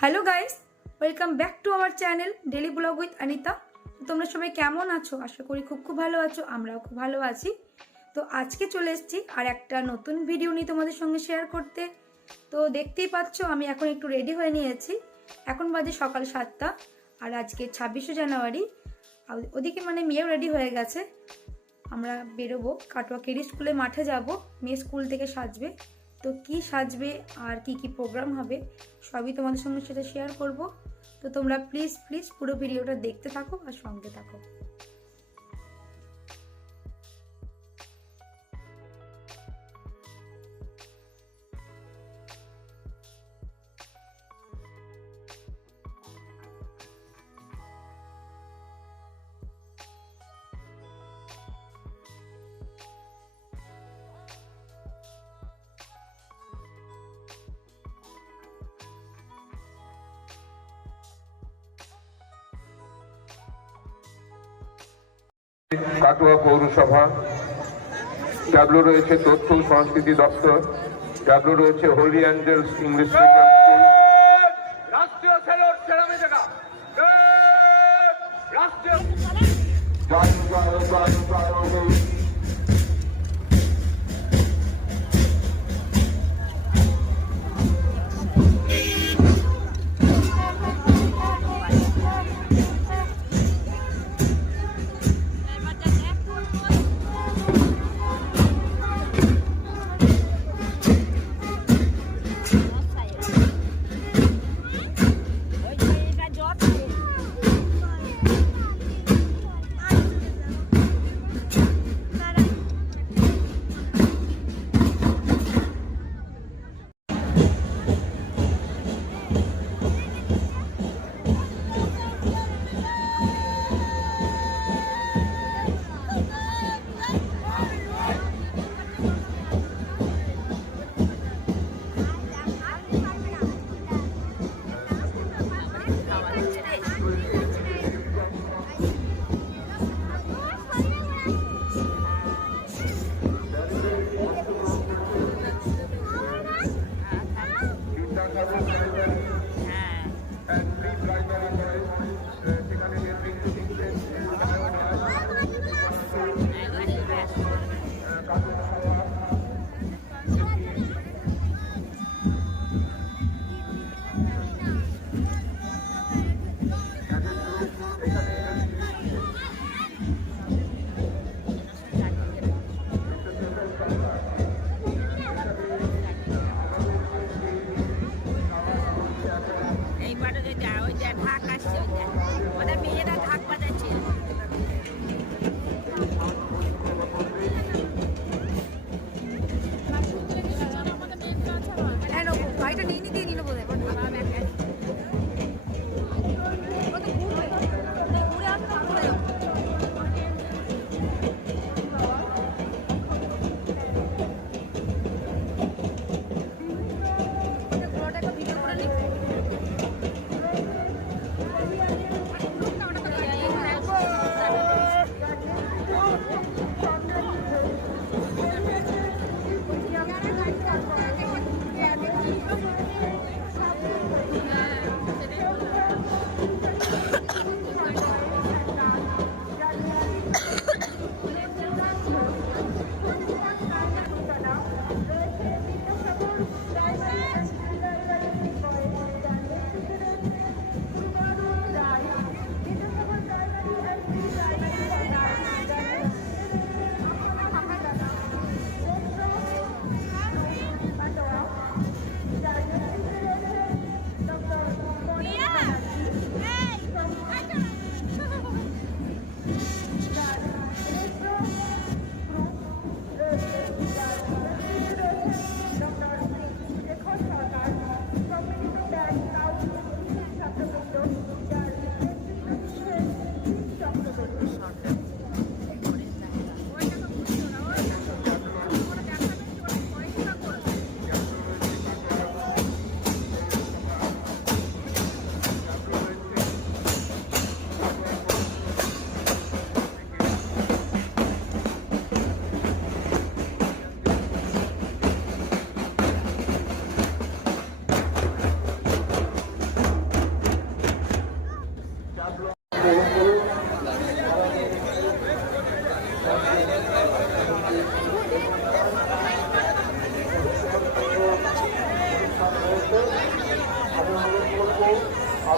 Hello guys, welcome back to our channel daily blog with Anita. তোমরা সবাই কেমন আছো? আশা করি খুব ভালো আছো। আমরাও খুব ভালো আছি। তো আজকে চলে এসেছি আর একটা নতুন ভিডিও নিয়ে তোমাদের সঙ্গে শেয়ার করতে। তো দেখতেই পাচ্ছ আমি এখন একটু রেডি হয়ে নিয়েছি। এখন বাজে সকাল 7টা আর আজকে 26শে জানুয়ারি। ওদিকে মেয়েও রেডি হয়ে গেছে। আমরা বেরোবো, কাটোয়া কেরি স্কুলে মাঠে যাব। মেয়ে স্কুল থেকে সাজবে। তো কি সাজবে আর কি প্রোগ্রাম হবে সবই তোমাদের সঙ্গে সেটা শেয়ার করব। তো তোমরা প্লিজ পুরো ভিডিওটা দেখতে থাকো আর সঙ্গে থাকো। কাটোয়া পৌরসভা, ডাব্লিউ রয়েছে তথ্য সংস্কৃতি দপ্তর, ডাব্লিউ রয়েছে Holy Angels English Medium School. রাষ্ট্রীয় খেলোয়াড় সেরামি জায়গা রাষ্ট্রীয়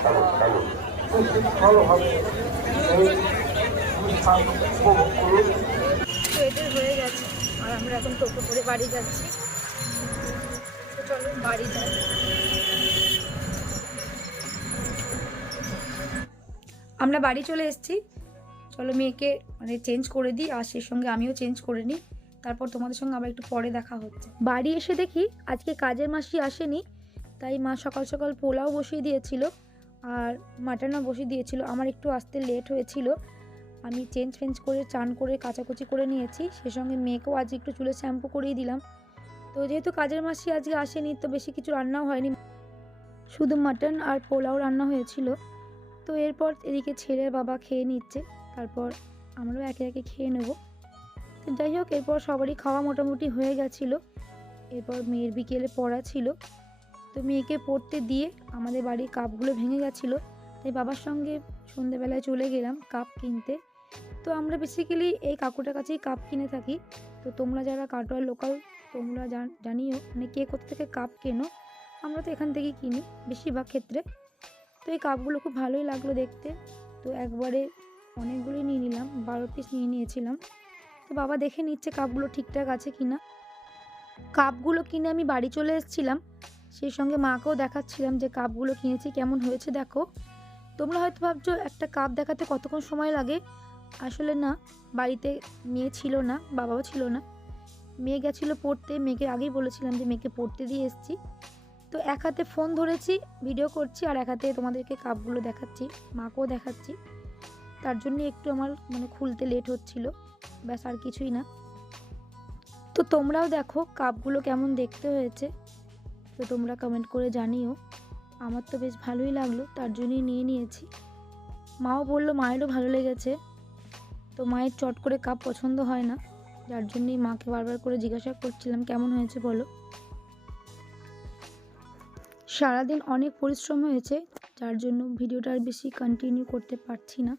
চালু। সুশৃঙ্খলভাবে এই অনুষ্ঠান উপভোগ করুন। তো এদের হয়ে গেছে আর আমরা এখন টোটো করে বাড়ি যাচ্ছি। তো চলো বাড়ি যাই। আমরা বাড়ি চলে এসেছি। চলো মেয়েকে মানে চেঞ্জ করে দিই আর সেই সঙ্গে আমিও চেঞ্জ করে নিই, তারপর তোমাদের সঙ্গে আবার একটু পরে দেখা হচ্ছে। বাড়ি এসে দেখি আজকে কাজের মাসি আসেনি, তাই মা সকাল সকাল পোলাও বসিয়ে দিয়েছিল আর মাটনও বসিয়ে দিয়েছিল। আমার একটু আসতে লেট হয়েছিল, আমি চেঞ্জ করে চান করে কাচাকুচি করে নিয়েছি, সেই সঙ্গে মেয়েকেও আজ একটু চুলে শ্যাম্পু করিয়ে দিলাম। তো যেহেতু কাজের মাসি আজকে আসেনি তো বেশি কিছু রান্নাও হয়নি, শুধু মাটন আর পোলাও রান্না হয়েছিল। তো এরপর এদিকে ছেলের বাবা খেয়ে নিচ্ছে, তারপর আমরাও একে একে খেয়ে নেব। তো যাই হোক, এরপর সবারই খাওয়া মোটামুটি হয়ে গেছিলো। এরপর মেয়ের বিকেলে পড়া ছিল, তো মেয়েকে পড়তে দিয়ে আমাদের বাড়ির কাপগুলো ভেঙে গেছিলো, তাই বাবার সঙ্গে সন্ধেবেলায় চলে গেলাম কাপ কিনতে। তো আমরা বেসিক্যালি এই কাকুটার কাছেই কাপ কিনে থাকি। তো তোমরা যারা কাটোয়ার লোকাল তোমরা জানিও মানে কে কোথা থেকে কাপ কেনো। আমরা তো এখান থেকেই কিনি বেশিরভাগ ক্ষেত্রে। তো এই কাপগুলো খুব ভালোই লাগলো দেখতে, তো একবারে অনেকগুলোই নিয়ে নিলাম, 12 পিস নিয়ে নিয়েছিলাম। তো বাবা দেখে নিচ্ছে কাপগুলো ঠিকঠাক আছে কিনা। কাপগুলো কিনে আমি বাড়ি চলে এসেছিলাম, সেই সঙ্গে মাকেও দেখাচ্ছিলাম যে কাপগুলো কিনেছি কেমন হয়েছে দেখো। তোমরা হয়তো ভাবছো একটা কাপ দেখাতে কতক্ষণ সময় লাগে, আসলে না, বাড়িতে মেয়ে ছিল না, বাবাও ছিল না, মেয়ে গেছিলো পড়তে। মেয়েকে আগেই বলেছিলাম যে মেয়েকে পড়তে দিয়ে এসেছি। তো এক হাতে ফোন ধরেছি, ভিডিও করছি, আর এক হাতে তোমাদেরকে কাপগুলো দেখাচ্ছি, মাকেও দেখাচ্ছি, তার জন্য একটু আমার মানে খুলতে লেট হচ্ছিল, ব্যাস আর কিছুই না। তো তোমরাও দেখো কাপগুলো কেমন দেখতে হয়েছে, তো তোমরা কমেন্ট করে জানিও। আমার তো বেশ ভালোই লাগলো, তার জন্যই নিয়ে নিয়েছি। মাও বললো মায়েরও ভালো লেগেছে, তো মায়ের চট করে কাপ পছন্দ হয় না, যার জন্যই মাকে বারবার করে জিজ্ঞাসা করছিলাম কেমন হয়েছে বলো। সারাদিন অনেক পরিশ্রম হয়েছে, যার জন্য ভিডিওটা আর বেশি কন্টিনিউ করতে পারছি না।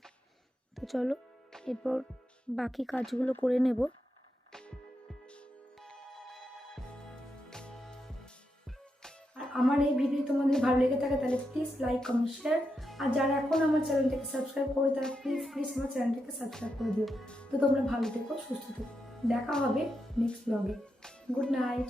তো চলো এরপর বাকি কাজগুলো করে নেব। আর আমার এই ভিডিও তোমাদের ভালো লেগে থাকে তাহলে প্লিজ লাইক কমেন্ট শেয়ার, আর যারা এখন আমার চ্যানেলটাকে সাবস্ক্রাইব করে তারা প্লিজ আমার চ্যানেলটাকে সাবস্ক্রাইব করে দিও। তো তোমরা ভালো থেকো, সুস্থ থেকো, দেখা হবে নেক্সট ব্লগে। Good night.